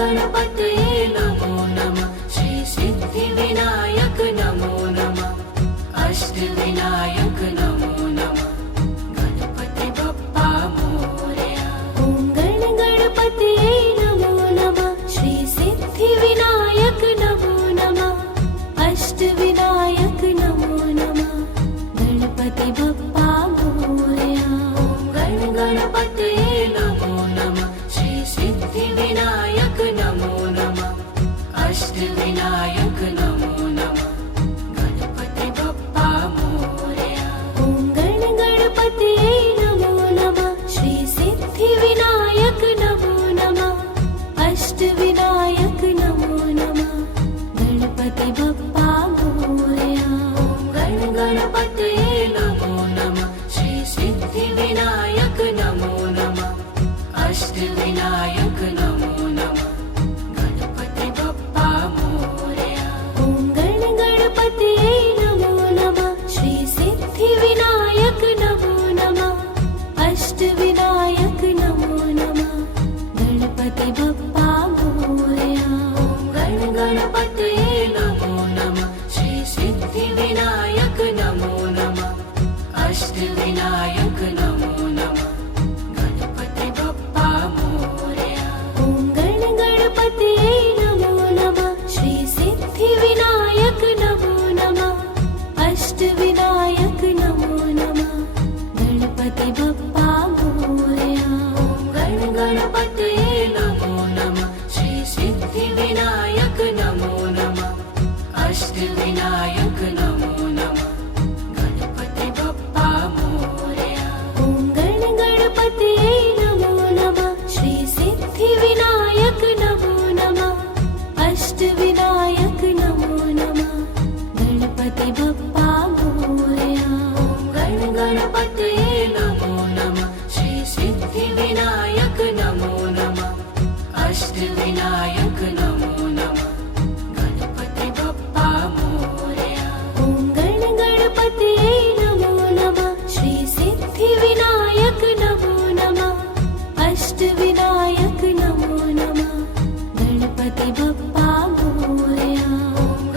गणपतये नमो नमः। श्री सिद्धिविनायक नमो नमः। अष्टविनायक नमो नमः। गणपति बप्पा मोरया। ॐ गणपतये नमो नमः। श्री सिद्धिविनायक नमो नमः। अष्टविनायक नमो नमः। गणपति बप्पा मोरया। ॐ गणपतये नमो नमः। श्री सिद्धिविनायक नमो नमः। अष्टविनायक नमो नमः। गणपति बप्पा मोरया। ॐ गणपतये नमो नमः। श्री सिद्धिविनायक नमो नमः। अष्टविनायक नमो नमः। गणपति बप्पा मोरया। ॐ गणपतये नमो नमः। श्री सिद्धिविनायक नमो नमः। अष्टविनायक नमो नमः। गणपति बप्पा मोरया। ॐ गणपतये नमो नमः। श्री सिद्धिविनायक नमो नमः। अष्टविनायक नमो नमः। गणपति बप्पा मोरया। ॐ गणपतये नमो नमः। श्री सिद्धिविनायक नमो नमः। अष्टविनायक नमो नमः। गणपति बप्पा मोरया। ॐ गणपतये नमो नमः। श्री सिद्धिविनायक नमो नमः। अष्टविनायक नमो नमः। गणपति बप्पा मोरया। ॐ गणपतये नमो नमः। श्री सिद्धिविनायक नमो नमः। अष्टविनायक नमो नमः। गणपति बप्पा मोरया। ॐ गणपतये नमो नमः। श्री सिद्धिविनायक नमो नमः। अष्टविनायक नमो नमः। गणपति बप्पा मोरया। ॐ गणपतये नमो नमः। श्री सिद्धिविनायक नमो नमः। अष्टविनायक नमो नमः। गणपति बप्पा मोरया। ॐ गणपतये नमो नमः। श्री सिद्धिविनायक नमो नमः। अष्टविनायक नमो नमः। गणपति बप्पा मोरया। ॐ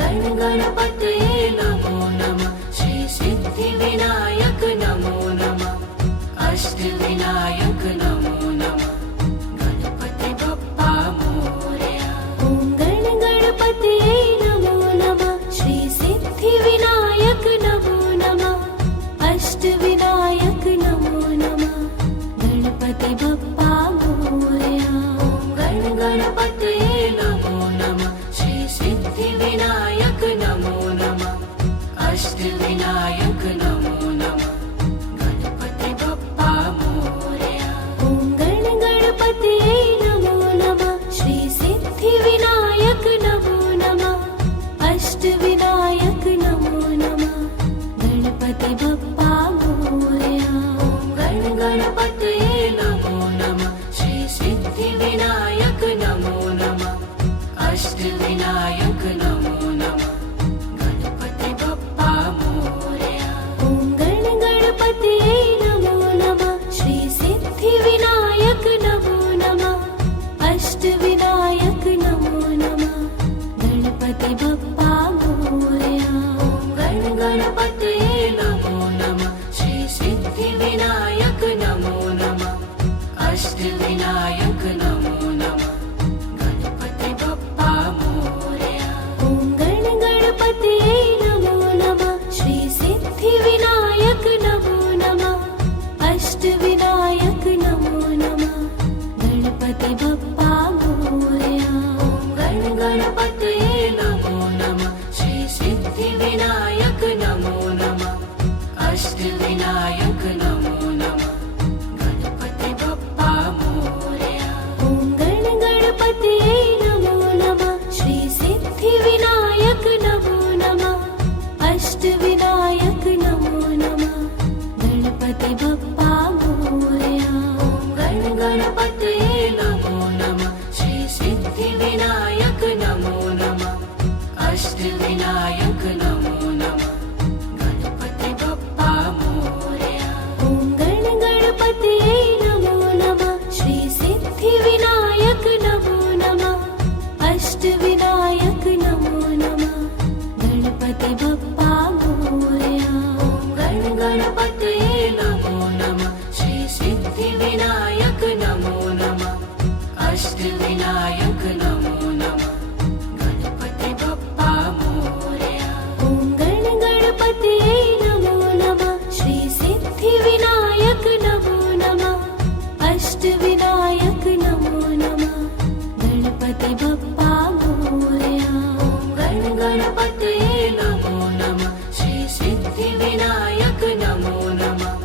गणपतये नमो नमः। श्री सिद्धिविनायक नमो नमः। अष्टविनायक नमो नमः। गणपति बप्पा मोरया। ॐ गणपतये नमो नमः। श्री सिद्धिविनायक नमो नमः। अष्टविनायक नमो नमः। गणपति बप्पा मोरया। ॐ गणपतये नमो नमः। श्री सिद्धिविनायक नमो नमः। अष्टविनायक नमो नमः। गणपति बप्पा मोरया। ॐ गणपतये नमो नमः। श्री सिद्धिविनायक नमो नमः। अष्टविनायक नमो नमः। गणपति बप्पा मोरया। ॐ गणपतये नमो नमः। श्री सिद्धिविनायक नमो नमः। अष्टविनायक नमो नमः। गणपति बप्पा मोरया। ॐ गणपतये नमो नमः। श्री सिद्धिविनायक नमो नमः। अष्टविनायक नमो नमः। गणपति बप्पा मोरया। ॐ गणपतये नमो नमः। श्री सिद्धिविनायक नमो नमः। अष्टविनायक नमो नमः। गणपति बप्पा मोरया। ॐ गणपतये नमो नमः। श्री सिद्धिविनायक नमो नमः। अष्टविनायक नमो नमः। गणपति बप्पा मोरया। ॐ गणपतये नमो नमः। श्री सिद्धिविनायक नमो नमः। अष्टविनायक नमो नमः। गणपति बप्पा मोरया। ॐ गणपतये नमो नमः। श्री सिद्धिविनायक नमो नमः। अष्टविनायक नमो नमः। गणपति बप्पा मोरया। ॐ गणपतये नमो नमः। श्री सिद्धिविनायक नमो अष्टविनायक नमो नमः गणपति बप्पा मोरया। ॐ गणपतये नमो नमः श्री सिद्धिविनायक नमो नमः अष्टविनायक नमो नमः गणपति बप्पा मोरया। ॐ गणपतये नमो नमः श्री सिद्धिविनायक नमो नमः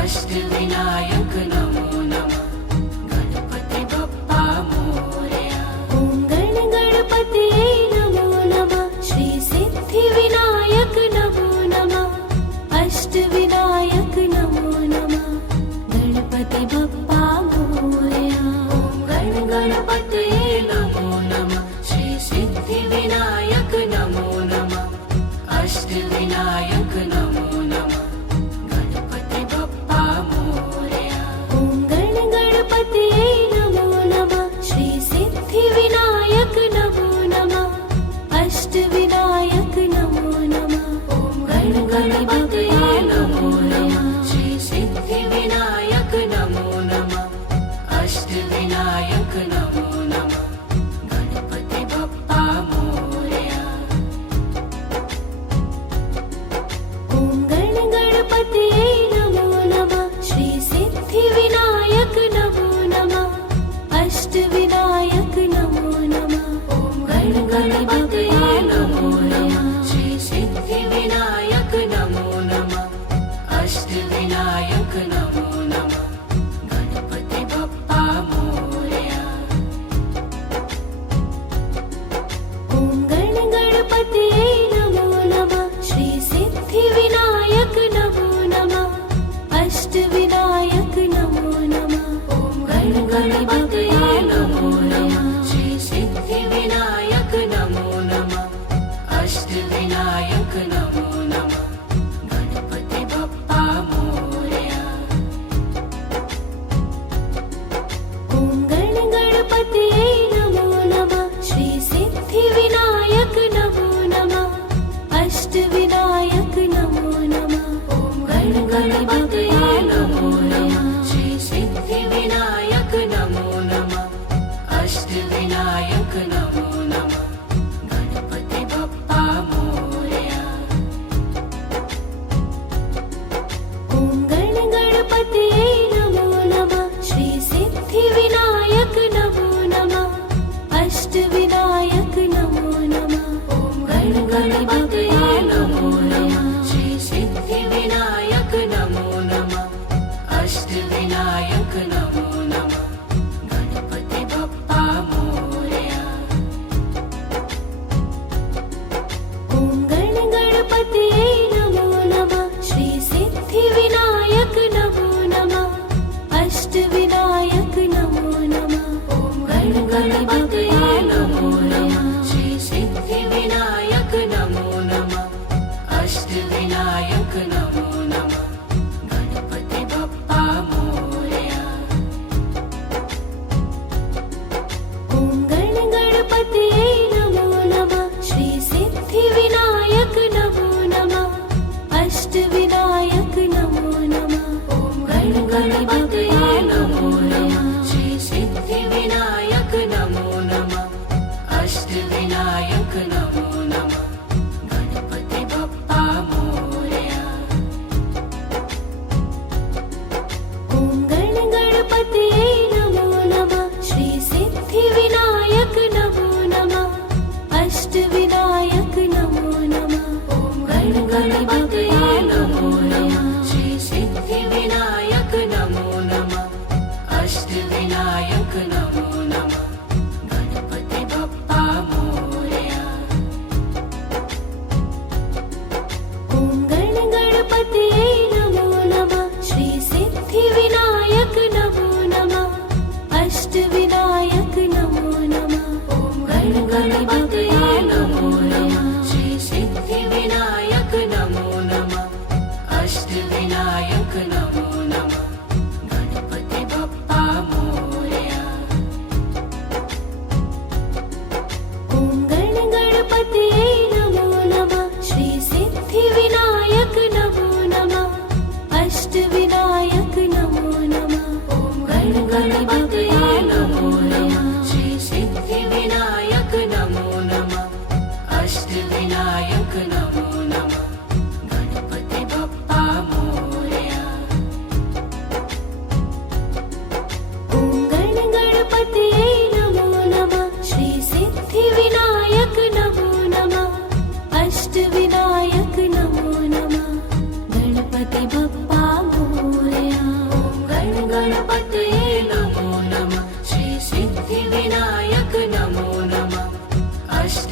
अष्टविनायक नमो नमः गणपति बप्पा मोरया। ॐ गणपतये नमो नमः श्री सिद्धिविनायक नमो नमः अष्टविनायक नमो नमः गणपति बप्पा मोरया। ॐ गणपतये नमो नमः श्री सिद्धिविनायक नमो नमः अष्टविनायक नमो नमः गणपति बप्पा मोरया। ॐ गणपतये नमो नमः श्री सिद्धिविनायक नमो नमः अष्टविनायक नमो नमः ॐ गणपतये नमो नमः श्री सिद्धिविनायक नमो नमः अष्टविनायक नमो नमः गणपति बप्पा मोरया। ॐ गणपतये नमो नमः श्री सिद्धिविनायक नमो नमः अष्टविनायक नमो नमः ॐ गणपतये नमो नमः श्री सिद्धिविनायक नमो नमः अष्टविनायक नमो नमः गणपति बप्पा मोरया। ॐ गणपतये नमो नमः श्री सिद्धिविनायक नमो नमः अष्टविनायक नमो नमः ॐ गणपतये नमो नमः श्री सिद्धिविनायक नमो नमः अष्टविनायक नमो नमः गणपति बप्पा मोरया। ॐ गणपतये नमो नमः श्री सिद्धिविनायक नमो नमः अष्टविनायक नमो नमः ॐ गणपतये नमो नमः श्री सिद्धिविनायक नमो नमः अष्टविनायक नमो नमः गणपति बप्पा मोरया। ॐ गणपतये नमो नमः श्री सिद्धिविनायक नमो नमः अष्टविनायक नमो नमः ॐ गणपतये नमो नमः श्री सिद्धिविनायक नमो नमः अष्टविनायक नमो नमः गणपति बप्पा मोरया। ॐ गणपतये नमो नमः श्री सिद्धिविनायक नमो नमः अष्टविनायक नमो नमः ॐ गणपतये नमो नमः श्री सिद्धिविनायक नमो नमः अष्टविनायक नमो नमः गणपति बप्पा मोरया। ॐ गणपतये नमो नमः श्री सिद्धिविनायक नमो नमः अष्टविनायक नमो नमः ॐ गणपतये नमो नमः श्री सिद्धिविनायक नमो नमः अष्टविनायक नमो नमः गणपति बप्पा मोरया। ॐ गणपतये नमो नमः श्री सिद्धिविनायक नमो नमः अष्टविनायक नमो नमः ॐ गणपतये नमो नमः श्री सिद्धिविनायक नमो नमः अष्टविनायक नमो नमः गणपति बप्पा मोरया। ॐ गणपतये नमो नमः श्री सिद्धिविनायक नमो नमः अष्टविनायक नमो नमः ॐ गणपतये नमो नमः श्री सिद्धिविनायक नमो नमः अष्टविनायक नमो नमः गणपति बप्पा मोरया। ॐ गणपतये नमो नमः श्री सिद्धिविनायक नमो नमः अष्टविनायक नमो नमः ॐ गणपतये नमो नमः श्री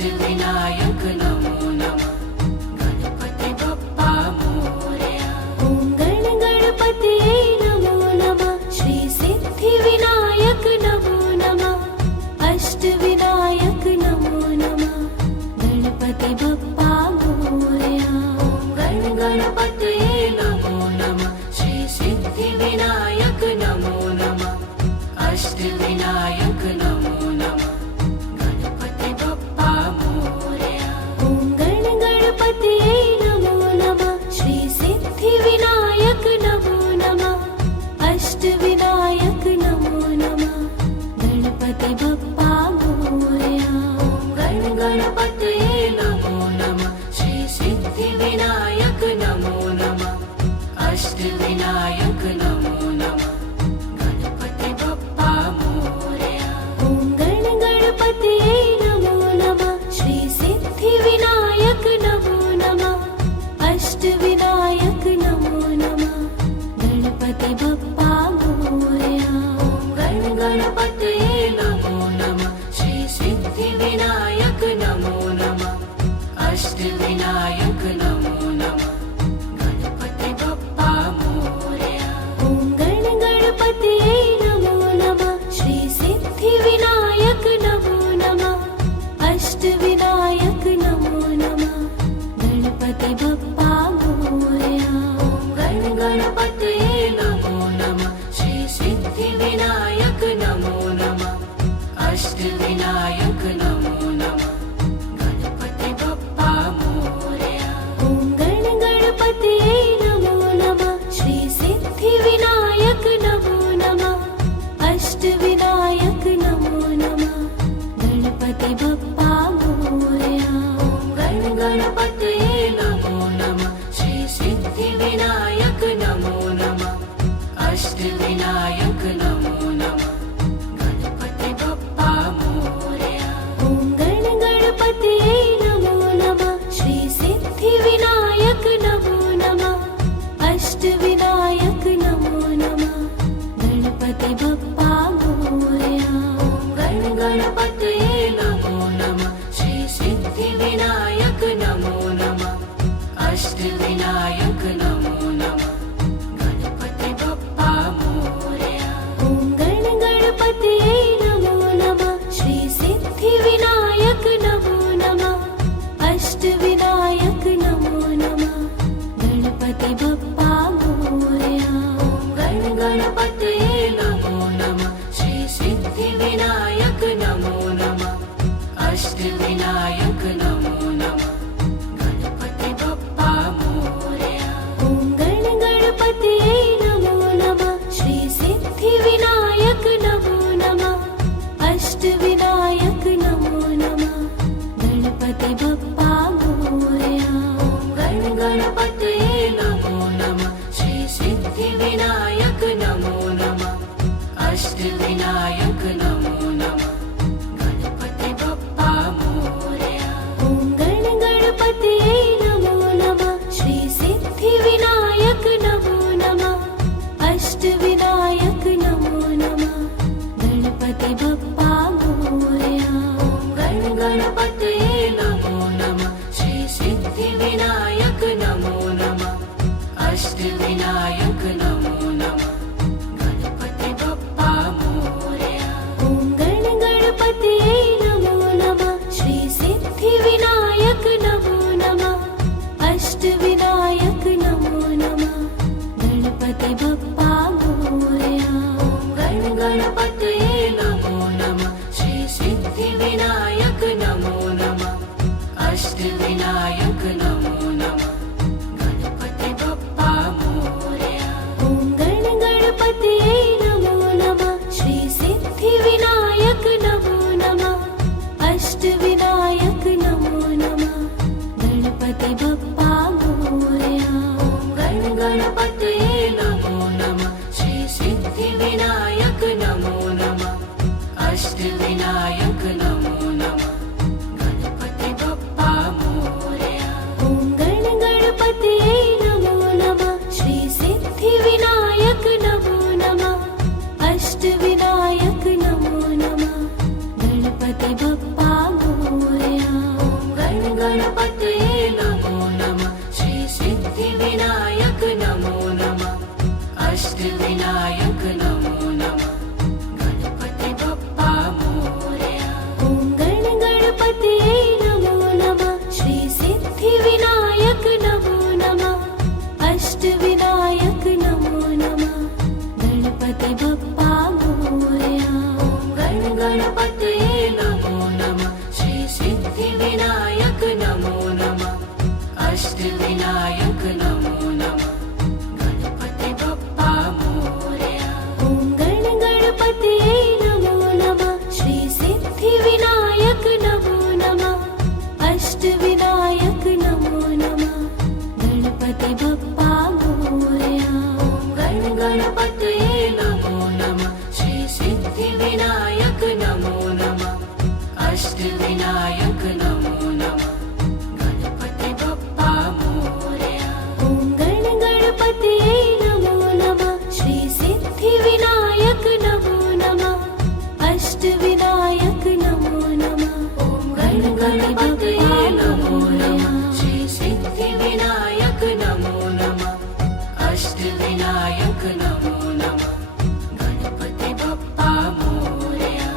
अष्टविनायक नमो नमः गणपति बप्पा मोरया ॐ गण गणपतये नमो नमः श्री सिद्धिविनायक नमो नमः अष्टविनायक नमो नमः गणपति बप्पा मोरया ॐ गण गणपतये नमो नमः श्री सिद्धिविनायक नमो नमः अष्टविनायक नमो नमः गणपति बप्पा मोरया ॐ गण गणपतये नमो नमः श्री सिद्धिविनायक नमो नमः अष्टविनायक नमो नमः गणपति बप्पा मोरया ॐ गण गणपतये नमो नमः श्री सिद्धिविनायक नमो नमः अष्टविनायक नमो नमः गणपति बप्पा मोरया ॐ गण गणपतये नमो नमः श्री सिद्धिविनायक नमो नमः अष्टविनायक नमो नमः गणपति बप्पा मोरया ॐ गण गणपतये नमो नमः श्री सिद्धिविनायक नमो नमः अष्टविनायक नमो नमः गणपति बप्पा मोरया ॐ गण गणपतये नमो नमः श्री सिद्धिविनायक नमो नमः अष्टविनायक नमो नमः गणपति बप्पा मोरया ॐ गण गणपतये नमो नमः श्री सिद्धिविनायक नमो नमः अष्टविनायक नमो नमः गणपति बप्पा मोरया ॐ गण गणपतये नमो नमः श्री सिद्धिविनायक नमो नमः अष्टविनायक नमो नमः गणपति बप्पा मोरया ॐ गण गणपतये नमो नमः श्री सिद्धिविनायक नमो नमः अष्टविनायक नमो नमः गणपति बप्पा मोरया ॐ गण गणपतये नमो नमः श्री सिद्धिविनायक नमो नमः अष्टविनायक नमो नमः गणपति बप्पा मोरया ॐ गण गणपतये नमो नमः श्री सिद्धिविनायक नमो नमः अष्टविनायक नमो नमः गणपति बप्पा मोरया ॐ गण गणपतये नमो नमः श्री सिद्धिविनायक नमो नमः अष्टविनायक नमो नमः गणपति बप्पा मोरया ॐ गण गणपतये नमो नमः श्री सिद्धिविनायक नमो नमः अष्टविनायक नमो नमः गणपति बप्पा मोरया ॐ गण गणपतये नमो नमः श्री सिद्धिविनायक नमो नमः अष्टविनायक नमो नमः गणपति बप्पा मोरया ॐ गण गणपतये नमो नमः श्री सिद्धिविनायक नमो नमः अष्टविनायक नमो नमः गणपति बप्पा मोरया ॐ गण गणपतये नमो नमः श्री सिद्धिविनायक नमो नमः अष्टविनायक नमो नमः गणपति बप्पा मोरया ॐ गण गणपतये नमो नमः श्री सिद्धिविनायक नमो नमः अष्टविनायक नमो नमः गणपति बप्पा मोरया ॐ गण गणपतये नमो नमः श्री सिद्धिविनायक नमो नमः अष्टविनायक नमो नमः गणपति बप्पा मोरया ॐ गण गणपतये नमो नमः श्री सिद्धिविनायक नमो अष्टविनायक नमो नमः गणपति बप्पा मोरया। ॐ गण गणपतये नमो नमः श्री सिद्धिविनायक नमो नमः अष्टविनायक नमो नमः। ॐ गण गणपतये नमो नमः श्री सिद्धिविनायक नमो नमः अष्टविनायक नमो नमः गणपति बप्पा मोरया।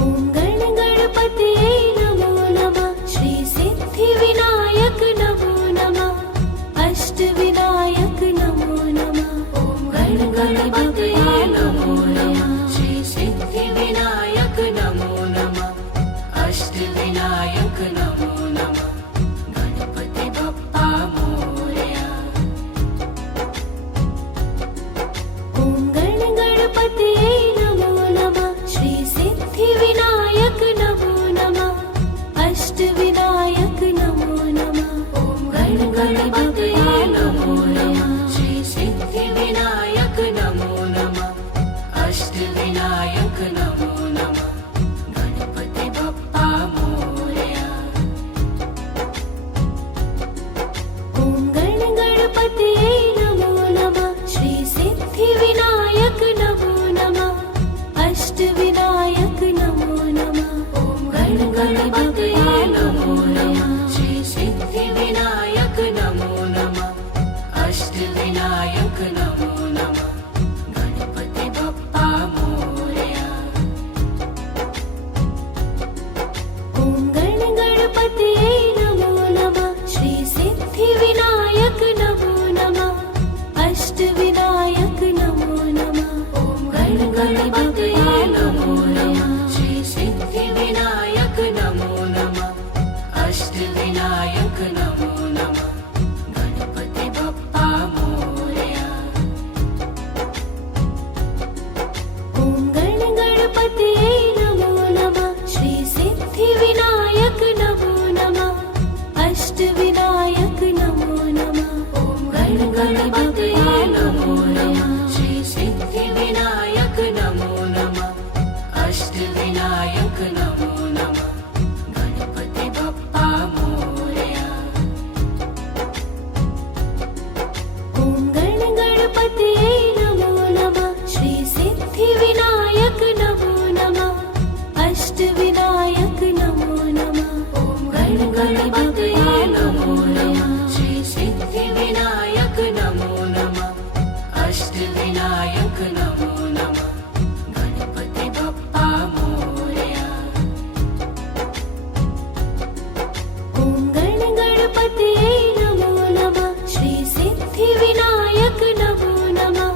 ॐ गण गणपतये नमो नमः श्री सिद्धिविनायक नमो नमः अष्टविनायक नमो नमः। ॐ गण गणपतये नमो नमः श्री सिद्धिविनायक नमो नमः अष्टविनायक नमो नमः गणपति बप्पा मोरया। ॐ गण गणपतये नमो नमः श्री सिद्धिविनायक नमो नमः अष्टविनायक नमो नमः। ॐ गण गणपतये नमो नमः श्री सिद्धिविनायक नमो नमः अष्टविनायक नमो नमः गणपति बप्पा मोरया। ॐ गण गणपतये नमो नमः श्री सिद्धिविनायक नमो नमः अष्टविनायक नमो नमः। ॐ गण गणपतये नमो नमः श्री सिद्धिविनायक नमो नमः अष्टविनायक नमो नमः गणपति बप्पा मोरया। ॐ गण गणपतये नमो नमः श्री सिद्धिविनायक नमो नमः अष्टविनायक नमो नमः। ॐ गण गणपतये नमो नमः श्री सिद्धिविनायक नमो नमः अष्टविनायक नमो नमः गणपति बप्पा मोरया। ॐ गण गणपतये नमो नमः श्री सिद्धिविनायक नमो नमः अष्टविनायक नमो नमः। ॐ गण गणपतये नमो नमः श्री सिद्धिविनायक नमो नमः अष्टविनायक नमो नमः गणपति बप्पा मोरया। ॐ गण गणपतये नमो नमः श्री सिद्धिविनायक नमो नमः अष्टविनायक नमो नमः। ॐ गण गणपतये नमो नमः श्री सिद्धिविनायक नमो नमः अष्टविनायक नमो नमः गणपति बप्पा मोरया। ॐ गण गणपतये नमो नमः श्री सिद्धिविनायक नमो नमः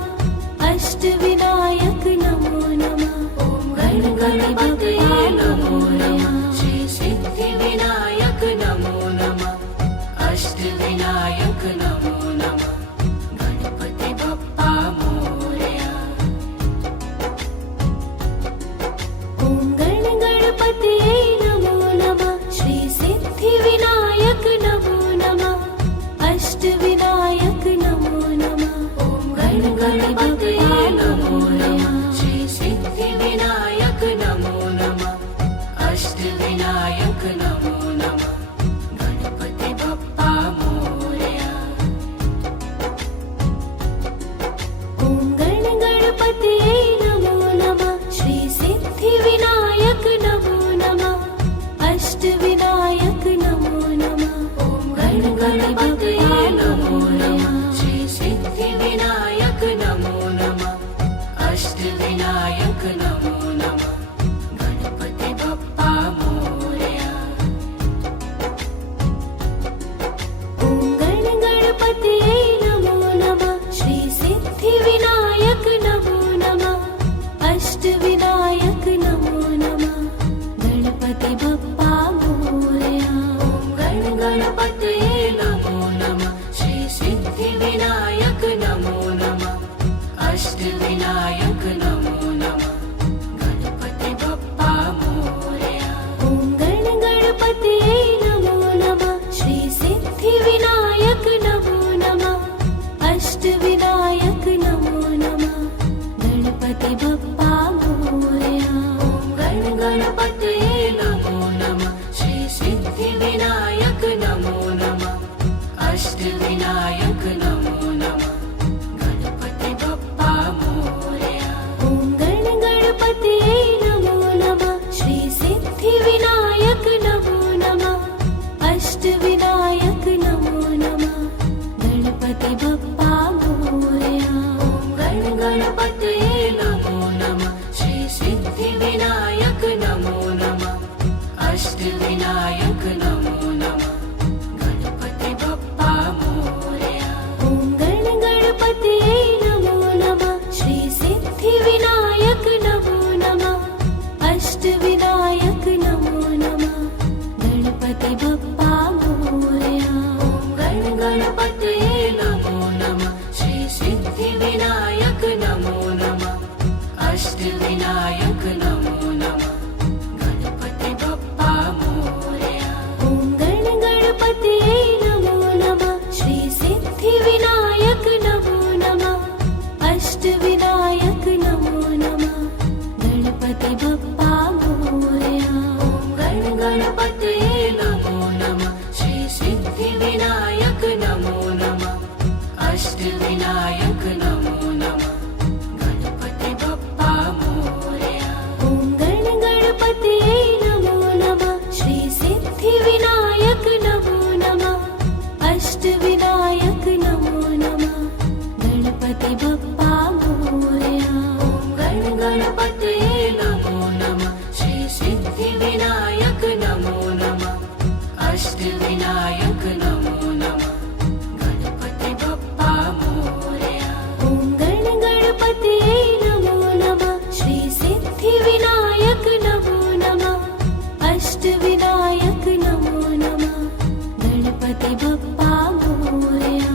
अष्टविनायक नमो नमः। ॐ गण गणपतये नमो नमः श्री सिद्धिविनायक नमो नमः अष्टविनायक नमो नमः गणपति बप्पा मोरया। ॐ गण गणपतये नमो नमः श्री सिद्धिविनायक नमो नमः अष्टविनायक नमो नमः। ॐ गण गणपतये नमो नमः श्री सिद्धिविनायक नमो नमः अष्टविनायक नमो नमः गणपति बप्पा मोरया। ॐ गण गणपतये नमो नमः श्री सिद्धिविनायक नमो नमः अष्टविनायक नमो नमः। ॐ गण गणपतये नमो नमः श्री सिद्धिविनायक नमो नमः अष्टविनायक नमो नमः गणपति बप्पा मोरया। ॐ गण गणपतये नमो नमः श्री सिद्धिविनायक नमो नमः अष्टविनायक नमो नमः गणपति बप्पा मोरया। ॐ गण गणपतये नमो नमः श्री सिद्धिविनायक नमो नमः अष्टविनायक नमो नमः गणपति बप्पा मोरया। ॐ गण गणपतये नमो नमः श्री सिद्धिविनायक नमो नमः अष्टविनायक नमो नमः गणपति बप्पा मोरया। गणपतये नमो नमः श्री सिद्धिविनायक नमो नमः अष्टविनायक नमो नमः गणपति बप्पा मोरया ॐ गणपतये नमो नमः श्री सिद्धिविनायक नमो नमः अष्टविनायक नमो नमः गणपति बप्पा मोरया ॐ गणपतये नमो नमः श्री सिद्धिविनायक नमो नमः अष्टविनायक नमो नमः गणपति बप्पा मोरया ॐ गणपतये नमो नमः श्री सिद्धिविनायक नमो नमः अष्टविनायक नमो नमः गणपति बप्पा मोरया ॐ गणपतये नमो नमः श्री सिद्धिविनायक नमो नमः अष्टविनायक नमो नमः गणपति बप्पा मोरया ॐ गणपतये नमो नमः श्री सिद्धिविनायक नमो नमः अष्टविनायक नमो नमः गणपति बप्पा मोरया ॐ गणपतये नमो नमः श्री सिद्धिविनायक नमो नमः अष्टविनायक नमो नमः गणपति बप्पा मोरया ॐ गणपतये नमो नमः श्री सिद्धिविनायक नमो नमः अष्टविनायक नमो नमः गणपति बप्पा मोरया ॐ गणपतये नमो नमः श्री सिद्धिविनायक नमो नमः अष्टविनायक नमो नमः गणपति बप्पा मोरया ॐ गणपतये नमो नमः श्री सिद्धिविनायक नमो नमः अष्टविनायक नमो नमः गणपति बप्पा मोरया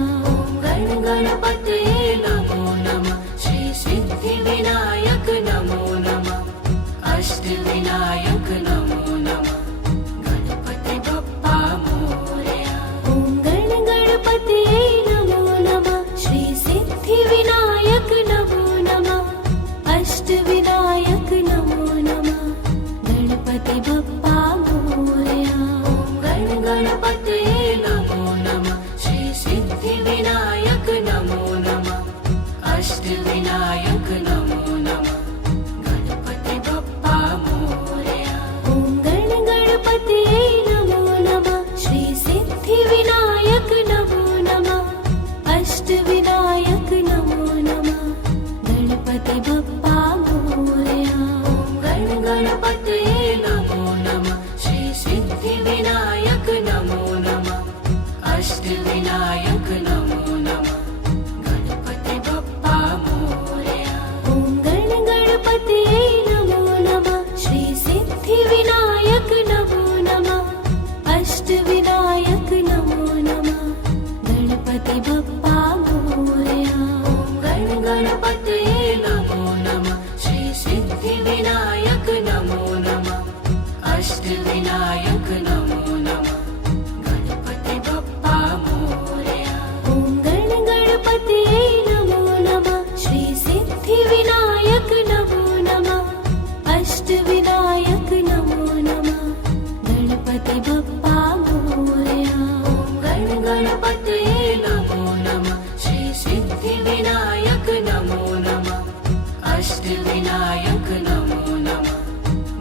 ॐ गणपतये नमो नमः श्री सिद्धिविनायक नमो नमः अष्टविनायक नमो नमः गणपति बप्पा मोरया ॐ गणपतये नमो नमः श्री सिद्धिविनायक नमो नमः अष्टविनायक नमो नमः गणपति बप्पा मोरया ॐ गणपतये नमो नमः श्री सिद्धिविनायक नमो नमः अष्टविनायक नमो नमः गणपति बप्पा मोरया ॐ गणपतये नमो नमः श्री सिद्धिविनायक नमो नमः अष्टविनायक नमो नमः गणपति बप्पा मोरया ॐ गणपतये नमो नमः श्री सिद्धिविनायक नमो नमः अष्टविनायक नमो नमः गणपति बप्पा मोरया ॐ गणपतये नमो नमः श्री सिद्धिविनायक नमो नमः अष्टविनायक नमो नमः गणपति बप्पा मोरया ॐ गणपतये नमो नमः श्री सिद्धिविनायक नमो नमः अष्टविनायक नमो नमः गणपति बप्पा मोरया ॐ गणपतये नमो नमः श्री सिद्धिविनायक नमो नमः अष्टविनायक नमो नमः गणपति बप्पा मोरया ॐ गणपतये नमो नमः श्री सिद्धिविनायक नमो नमः अष्टविनायक नमो नमः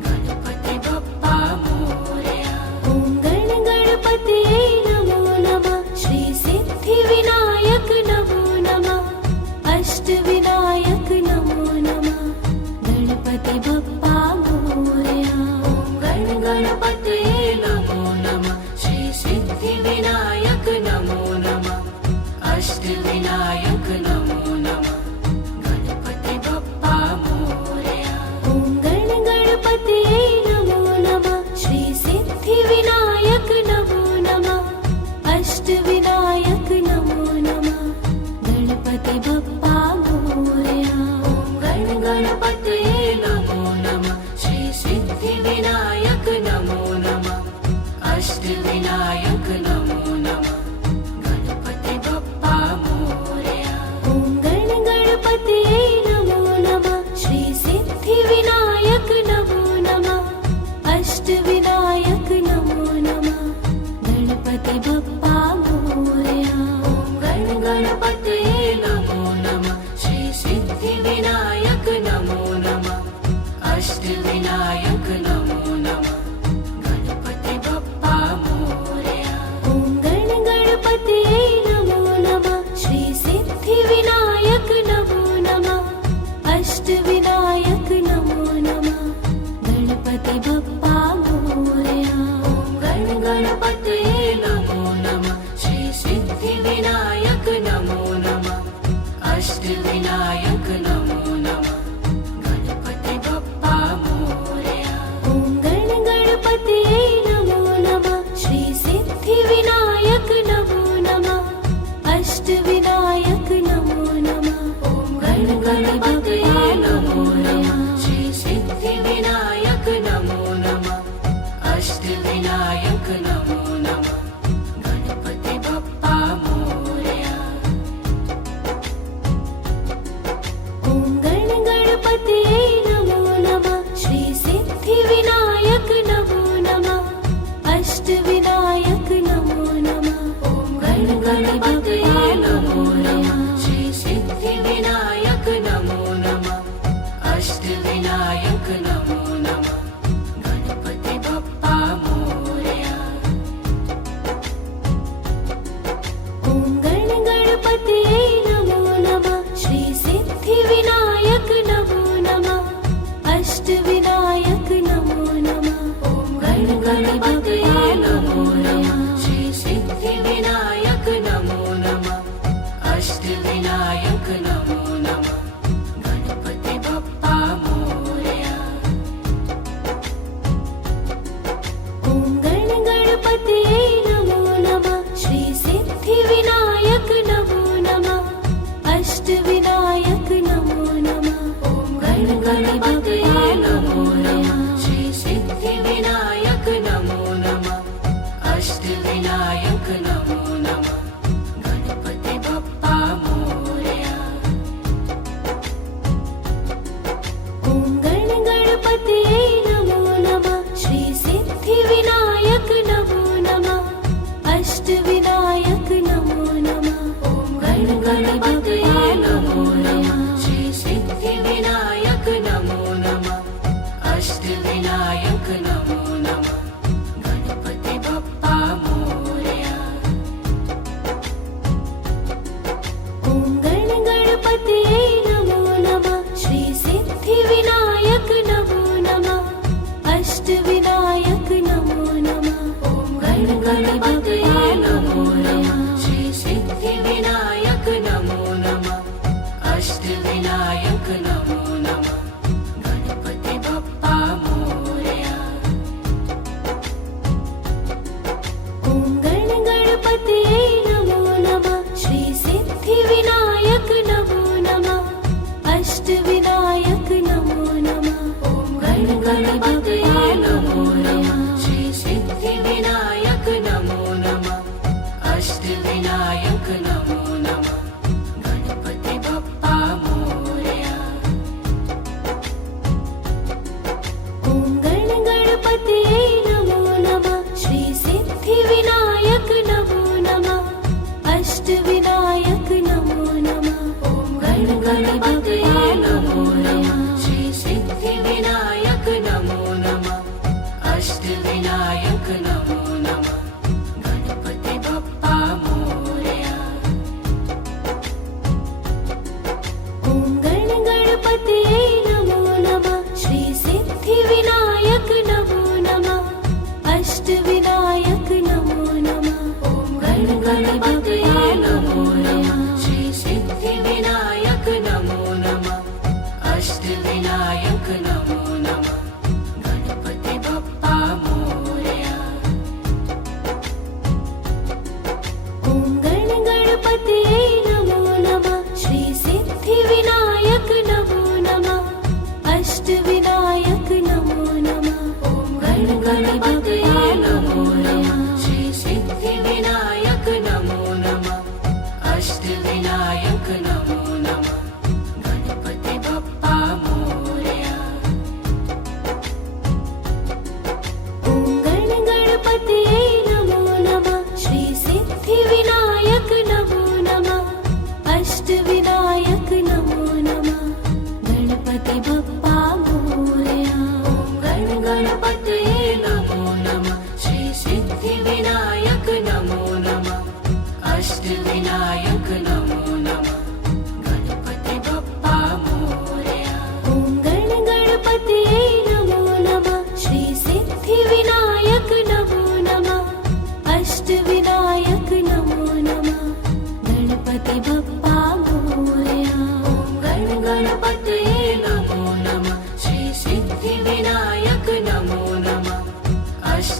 गणपति बप्पा मोरया ॐ गणपतये नमो नमः श्री सिद्धिविनायक नमो नमः अष्टविनायक नमो नमः गणपति बप्पा मोरया ॐ गणपतये नमो नमः श्री सिद्धिविनायक नमो नमः अष्टविनायक नमो नमः गणपति बप्पा मोरया ॐ गणपतये नमो नमः श्री सिद्धिविनायक नमो नमः अष्टविनायक नमो नमः गणपति बप्पा मोरया ॐ गणपतये नमो नमः अष्टविनायक नमो नमः गणपति बप्पा मोरया ॐ गण गणपतये नमो नमः श्री सिद्धिविनायक नमो नमः अष्टविनायक नमो नमः गणपति बप्पा मोरया ॐ गण गणपतये नमो नमः श्री सिद्धिविनायक नमो नमः अष्टविनायक नमो नमः गणपति बप्पा मोरया ॐ गण गणपतये नमो नमः श्री सिद्धिविनायक नमो नमः अष्टविनायक नमो नमः ॐ गण गणपतये नमो नमः श्री सिद्धिविनायक नमो नमः अष्टविनायक नमो नमः गणपति बप्पा मोरया ॐ गण गणपतये नमो नमः श्री सिद्धिविनायक नमो नमः अष्टविनायक नमो नमः ॐ गण गणपतये नमो नमः श्री सिद्धिविनायक नमो नमः अष्टविनायक नमो नमः गणपति बप्पा मोरया ॐ गण गणपतये नमो नमः श्री सिद्धिविनायक नमो नमः अष्टविनायक नमो नमः ॐ गण गणपतये नमो नमः श्री सिद्धिविनायक नमो नमः अष्टविनायक नमो नमः गणपति बप्पा मोरया ॐ गण गणपतये नमो नमः श्री सिद्धिविनायक नमो नमः अष्टविनायक नमो नमः ॐ गण गणपतये नमो नमः श्री सिद्धिविनायक नमो नमः अष्टविनायक नमो नमः गणपति बप्पा मोरया ॐ गण गणपतये नमो नमः श्री सिद्धिविनायक नमो नमः अष्टविनायक नमो नमः ॐ गण गणपतये नमो नमः श्री सिद्धिविनायक नमो नमः अष्टविनायक नमो नमः गणपति बप्पा मोरया ॐ गण गणपतये नमो नमः श्री सिद्धिविनायक नमो नमः अष्टविनायक नमो नमः ॐ गण गणपतये नमो नमः श्री सिद्धिविनायक नमो नमः अष्टविनायक नमो नमः गणपति बप्पा मोरया ॐ गण गणपतये नमो नमः श्री सिद्धिविनायक नमो नमः अष्टविनायक नमो नमः ॐ गण गणपतये नमो नमः श्री सिद्धिविनायक नमो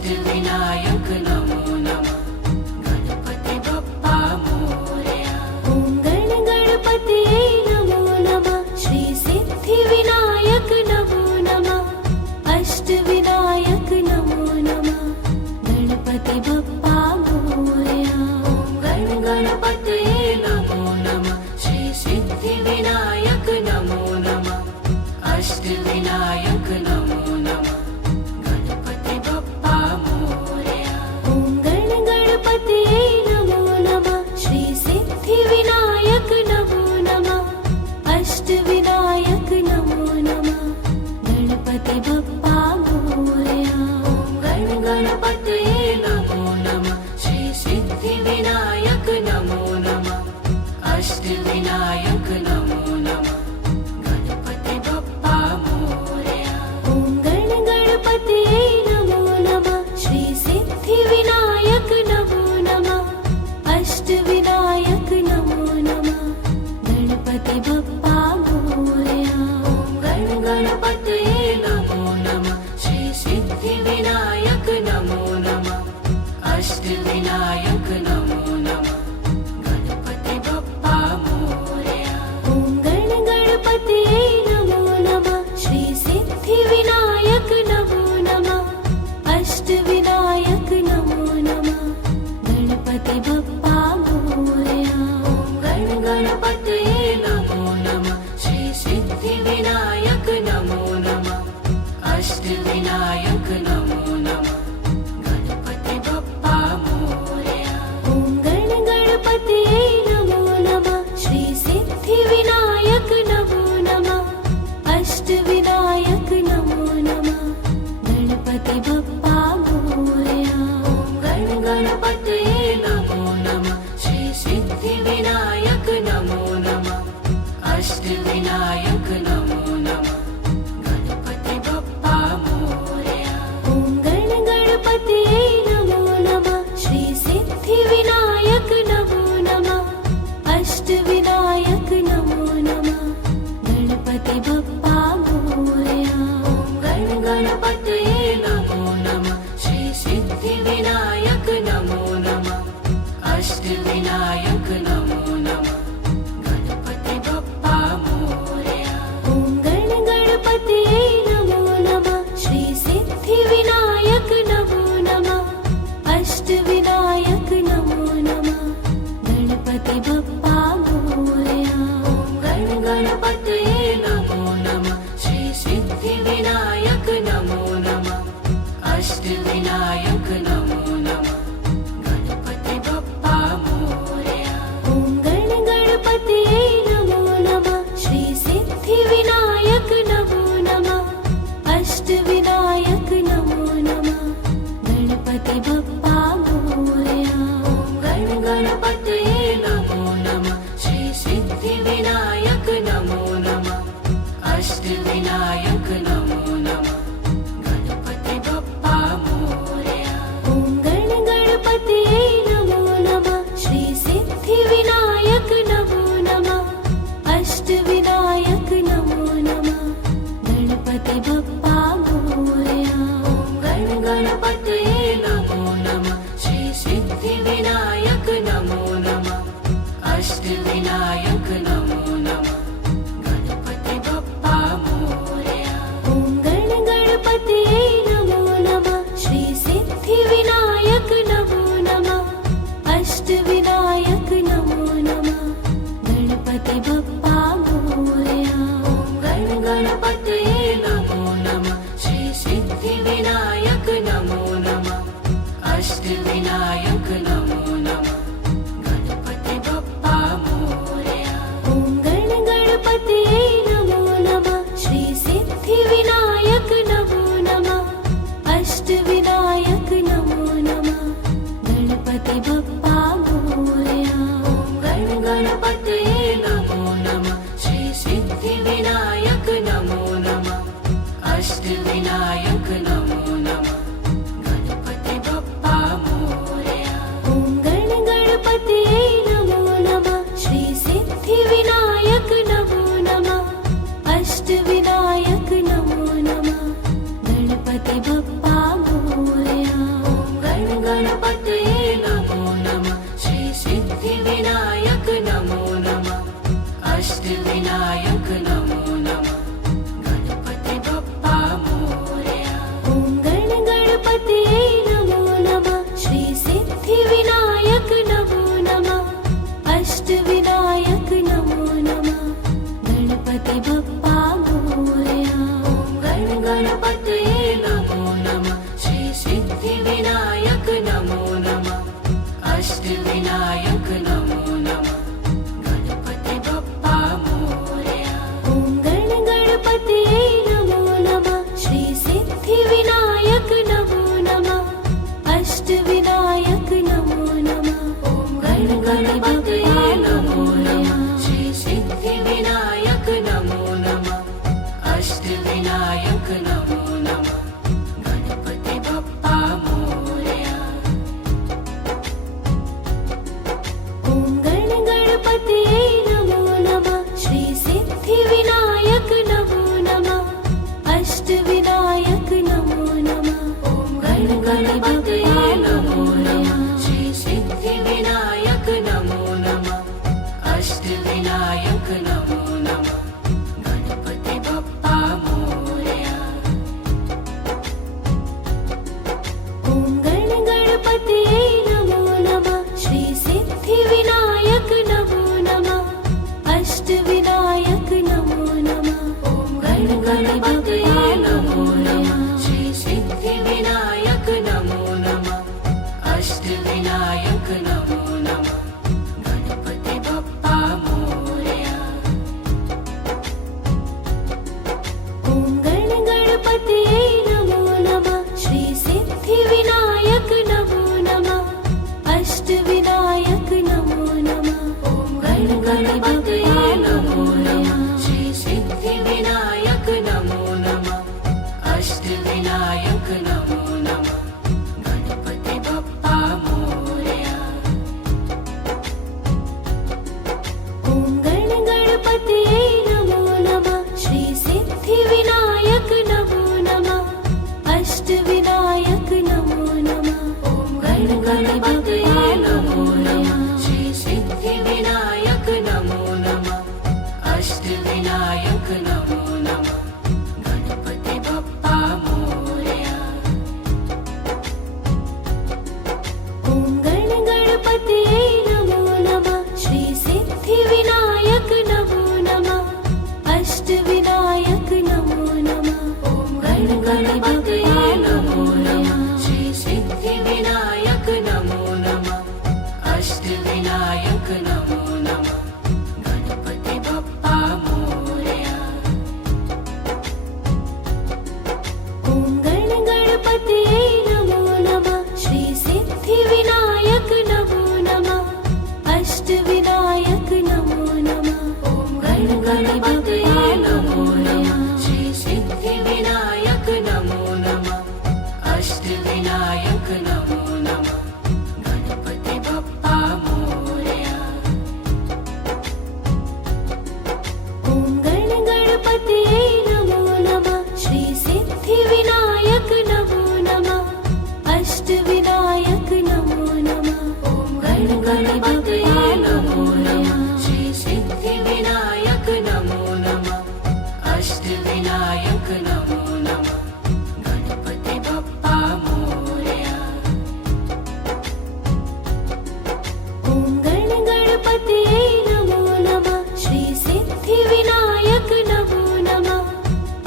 अष्टविनायक नमो नमः गणपति बप्पा मोरया ॐ गण गणपतये नमो नमः श्री सिद्धिविनायक नमो नमः अष्टविनायक नमो नमः गणपति बप्पा मोरया ॐ गण गणपतये नमो नमः श्री सिद्धिविनायक नमो नमः अष्टविनायक नमो नमः गणपति बप्पा मोरया ॐ गण गणपतये नमो नमः श्री सिद्धिविनायक नमो नमः अष्टविनायक नमो नमः गणपति बप्पा मोरया ॐ गण गणपतये नमो नमः श्री सिद्धिविनायक नमो नमः अष्टविनायक नमो नमः गणपति बप्पा मोरया ॐ गण गणपतये नमो नमः श्री सिद्धिविनायक नमो नमः अष्टविनायक नमो नमः गणपति बप्पा मोरया ॐ गण गणपतये नमो नमः श्री सिद्धिविनायक नमो नमः अष्टविनायक नमो नमः गणपति बप्पा मोरया ॐ गण गणपतये नमो नमः श्री सिद्धिविनायक नमो नमः अष्टविनायक नमो नमः गणपति बप्पा मोरया ॐ गण गणपतये नमो नमः श्री सिद्धिविनायक नमो नमः अष्टविनायक नमो नमः गणपति बप्पा मोरया ॐ गण गणपतये नमो नमः श्री सिद्धिविनायक नमो नमः अष्टविनायक नमो नमः गणपति बप्पा मोरया ॐ गण गणपतये नमो नमः श्री सिद्धिविनायक नमो नमः अष्टविनायक नमो नमः गणपति बप्पा मोरया ॐ गण गणपतये नमो नमः श्री सिद्धिविनायक नमो नमः अष्टविनायक नमो नमः गणपति बप्पा मोरया ॐ गण गणपतये नमो नमः श्री सिद्धिविनायक नमो नमः अष्टविनायक नमो नमः गणपति बप्पा मोरया ॐ गण गणपतये नमो नमः श्री सिद्धिविनायक नमो नमः अष्टविनायक नमो नमः गणपति बप्पा मोरया ॐ गण गणपतये नमो नमः श्री सिद्धिविनायक नमो नमः अष्टविनायक नमो नमः गणपति बप्पा मोरया ॐ गण गणपतये नमो नमः श्री सिद्धिविनायक नमो नमः अष्टविनायक नमो नमः गणपति बप्पा मोरया ॐ गण गणपतये नमो नमः श्री सिद्धिविनायक नमो नमः अष्टविनायक नमो नमः गणपति बप्पा मोरया ॐ गण गणपतये नमो नमः श्री सिद्धिविनायक नमो नमः अष्टविनायक नमो नमः गणपति बप्पा मोरया ॐ गण गणपतये नमो नमः श्री सिद्धिविनायक नमो नमः अष्टविनायक नमो नमः गणपति बप्पा मोरया ॐ गण गणपतये नमो नमः श्री सिद्धिविनायक नमो नमः अष्टविनायक नमो नमः गणपति बप्पा मोरया ॐ गण गणपतये नमो नमः श्री सिद्धिविनायक नमो नमः अष्टविनायक नमो नमः गणपति बप्पा मोरया ॐ गण गणपतये नमो नमः श्री सिद्धिविनायक नमो नमः अष्टविनायक नमो नमः गणपति बप्पा मोरया ॐ गण गणपतये नमो नमः श्री सिद्धिविनायक नमो नमः अष्टविनायक नमो नमः गणपति बप्पा मोरया ॐ गण गणपतये नमो नमः श्री सिद्धिविनायक नमो नमः अष्टविनायक नमो नमः गणपति बप्पा मोरया गणपतये नमो नमः श्री सिद्धिविनायक नमो नमः अष्टविनायक नमो नमः गणपति बप्पा मोरया ॐ गणपतये नमो नमः श्री सिद्धिविनायक नमो नमः अष्टविनायक नमो नमः ॐ गणपतये नमो नमः श्री सिद्धिविनायक नमो नमः अष्टविनायक नमो नमः गणपति बप्पा मोरया ॐ गणपतये नमो नमः श्री सिद्धिविनायक नमो नमः अष्टविनायक नमो नमः ॐ गणपतये नमो नमः श्री सिद्धिविनायक नमो नमः अष्टविनायक नमो नमः गणपति बप्पा मोरया ॐ गणपतये नमो नमः श्री सिद्धिविनायक नमो नमः अष्टविनायक नमो नमः ॐ गणपतये नमो नमः श्री सिद्धिविनायक नमो नमः अष्टविनायक नमो नमः गणपति बप्पा मोरया ॐ गणपतये नमो नमः श्री सिद्धिविनायक नमो नमः अष्टविनायक नमो नमः ॐ गणपतये नमो नमः श्री सिद्धिविनायक नमो नमः अष्टविनायक नमो नमः गणपति बप्पा मोरया ॐ गणपतये नमो नमः श्री सिद्धिविनायक नमो नमः अष्टविनायक नमो नमः ॐ गणपतये नमो नमः श्री सिद्धिविनायक नमो नमः अष्टविनायक नमो नमः गणपति बप्पा मोरया ॐ गणपतये नमो नमः श्री सिद्धिविनायक नमो नमः अष्टविनायक नमो नमः ॐ गणपतये नमो नमः श्री सिद्धिविनायक नमो नमः अष्टविनायक नमो नमः गणपति बप्पा मोरया ॐ गणपतये नमो नमः श्री सिद्धिविनायक नमो नमः अष्टविनायक नमो नमः ॐ गणपतये नमो नमः श्री सिद्धिविनायक नमो नमः अष्टविनायक नमो नमः गणपति बप्पा मोरया ॐ गणपतये नमो नमः श्री सिद्धिविनायक नमो नमः अष्टविनायक नमो नमः ॐ गणपतये नमो नमः श्री सिद्धिविनायक नमो नमः अष्टविनायक नमो नमः गणपति बप्पा मोरया ॐ गणपतये नमो नमः श्री सिद्धिविनायक नमो नमः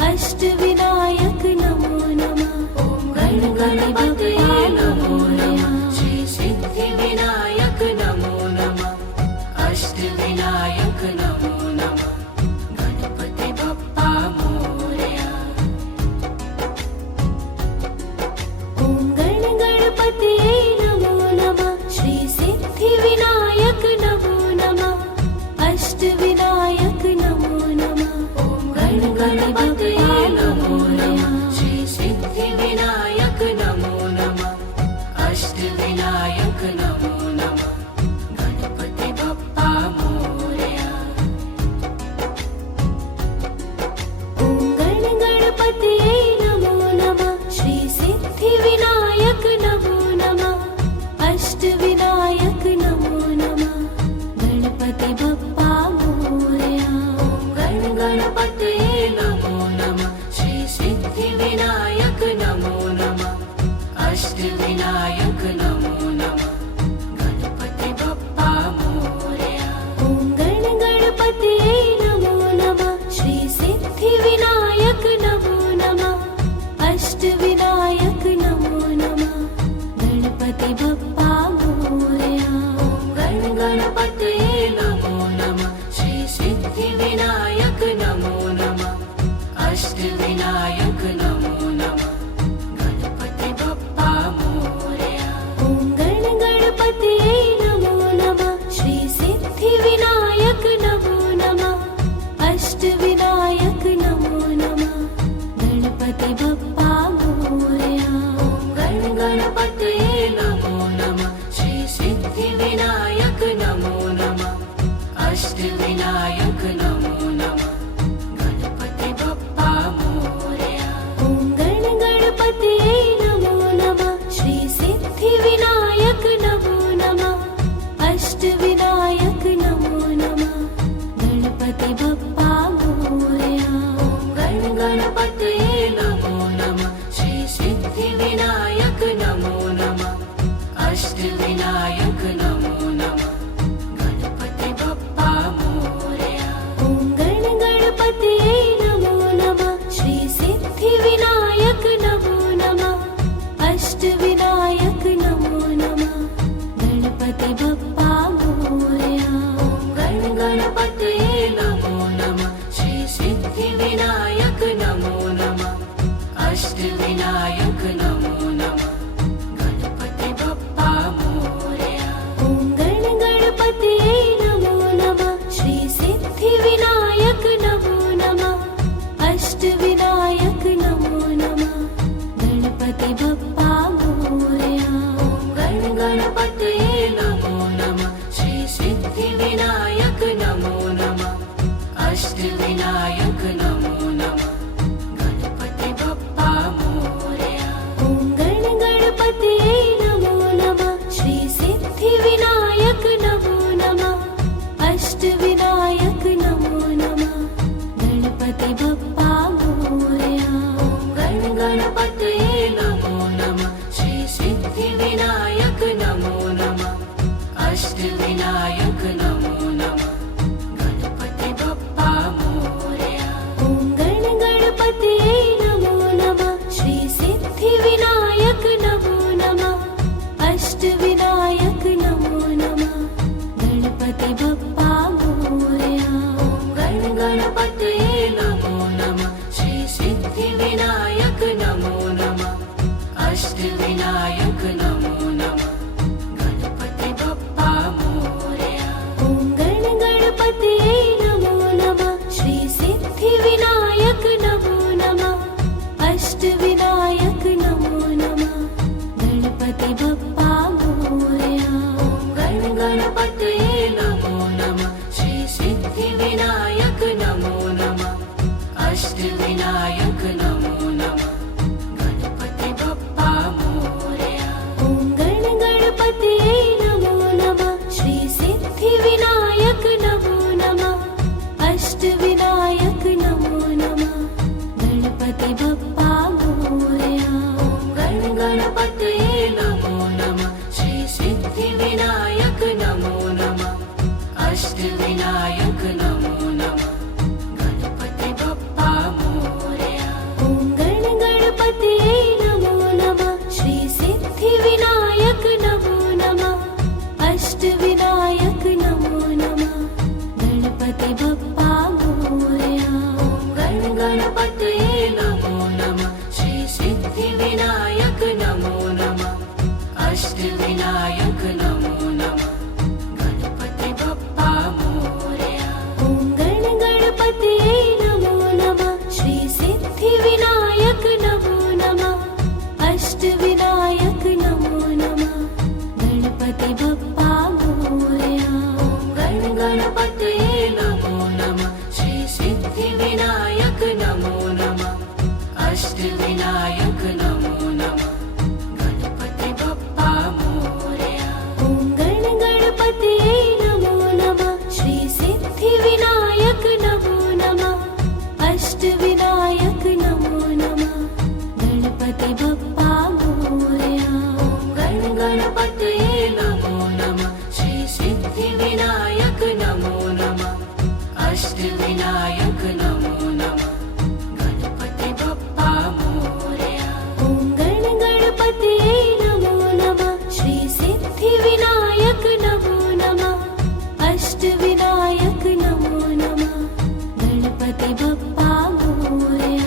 अष्टविनायक नमो नमः ॐ गणपतये नमो नमः श्री सिद्धिविनायक नमो नमः अष्टविनायक नमो नमः गणपति बप्पा मोरया ॐ गणपतये नमो नमः श्री सिद्धिविनायक नमो नमः अष्टविनायक नमो नमः ॐ गणपतये नमो नमः श्री सिद्धिविनायक नमो नमः अष्टविनायक नमो नमः गणपति बप्पा मोरया गण गणपतये नमो नमः श्री सिद्धिविनायक नमो नमः अष्टविनायक नमो नमः गणपति बप्पा मोरया ॐ गण गणपतये नमो नमः श्री सिद्धिविनायक नमो नमः अष्टविनायक नमो नमः गणपति बप्पा मोरया गण गणपतये नमो नमः श्री सिद्धिविनायक नमो नमः अष्टविनायक नमो नमः गणपति बप्पा मोरया ॐ गण गणपतये नमो नमः श्री सिद्धिविनायक नमो नमः अष्टविनायक नमो नमः गणपति बप्पा मोरया गण गणपतये नमो नमः श्री सिद्धिविनायक नमो नमः अष्टविनायक नमो नमः गणपति बप्पा मोरया ॐ गण गणपतये नमो नमः श्री सिद्धिविनायक नमो नमः अष्टविनायक नमो नमः गणपति बप्पा मोरया गण गणपतये नमो नमः श्री सिद्धिविनायक नमो नमः अष्टविनायक नमो नमः गणपति बप्पा मोरया ॐ गण गणपतये नमो नमः श्री सिद्धिविनायक नमो नमः अष्टविनायक नमो नमः गणपति बप्पा मोरया गण गणपतये नमो नमः श्री सिद्धिविनायक नमो नमः अष्टविनायक नमो नमः गणपति बप्पा मोरया ॐ गण गणपतये नमो नमः श्री सिद्धिविनायक नमो नमः अष्टविनायक नमो नमः गणपति बप्पा मोरया गण गणपतये नमो नमः श्री सिद्धिविनायक नमो नमः अष्टविनायक नमो नमः गणपति बप्पा मोरया ॐ गण गणपतये नमो नमः श्री सिद्धिविनायक नमो नमः अष्टविनायक नमो नमः गणपति बप्पा मोरया गण गणपतये नमो नमः श्री सिद्धिविनायक नमो नमः अष्टविनायक नमो नमः गणपति बप्पा मोरया ॐ गण गणपतये नमो नमः श्री सिद्धिविनायक नमो नमः अष्टविनायक नमो नमः गणपति बप्पा मोरया गण गणपतये नमो नमः श्री सिद्धिविनायक नमो नमः अष्टविनायक नमो नमः गणपति बप्पा मोरया ॐ गण गणपतये नमो नमः श्री सिद्धिविनायक नमो नमः अष्टविनायक नमो नमः गणपति बप्पा मोरया गण गणपतये